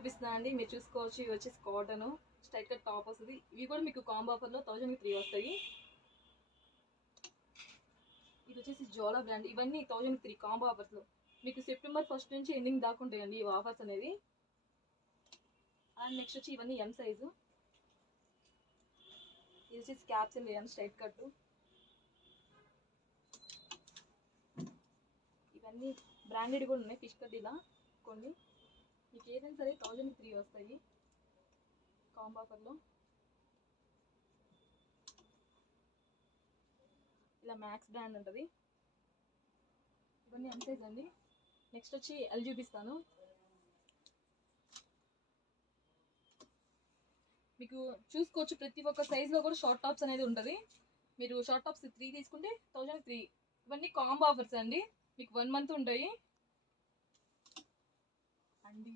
చూపిస్తున్నా అండి, మీరు చూసుకోవచ్చు. ఇవి వచ్చేసి కాటన్ స్ట్రైట్ కట్ టాప్ వస్తుంది. ఇవి కూడా మీకు కాంబో ఆఫర్లో 1003 వస్తాయి. ఇది వచ్చేసి జోలా బ్రాండ్. ఇవన్నీ 1003 కాంబో ఆఫర్స్లో మీకు సెప్టెంబర్ 1 నుంచి ఎండింగ్ దాకా ఉంటాయండి ఈ ఆఫర్స్ అనేది. అండ్ నెక్స్ట్ వచ్చి ఇవన్నీ ఎం సైజు. ఇది వచ్చేసి క్యాప్సిల్ ఎం స్ట్రైట్ కట్. ఇవన్నీ బ్రాండెడ్ కూడా ఉన్నాయి. ఫిష్ కట్ ఇలా కొన్ని మీకు ఏదైనా సరే 1003 వస్తాయి కాంబో ఆఫర్లో. ఇలా మ్యాక్స్ బ్రాండ్ ఉంటుంది. ఇవన్నీ ఎం సైజ్ అండి. నెక్స్ట్ వచ్చి ఎల్ చూపిస్తాను. మీకు చూసుకోవచ్చు ప్రతి ఒక్క సైజులో కూడా షార్ట్ టాప్స్ అనేది ఉంటుంది. మీరు షార్ట్ టాప్స్ 3 తీసుకుంటే 1003. ఇవన్నీ కాంబో ఆఫర్స్ అండి, మీకు 1 మంత్ ఉంటాయి. అండ్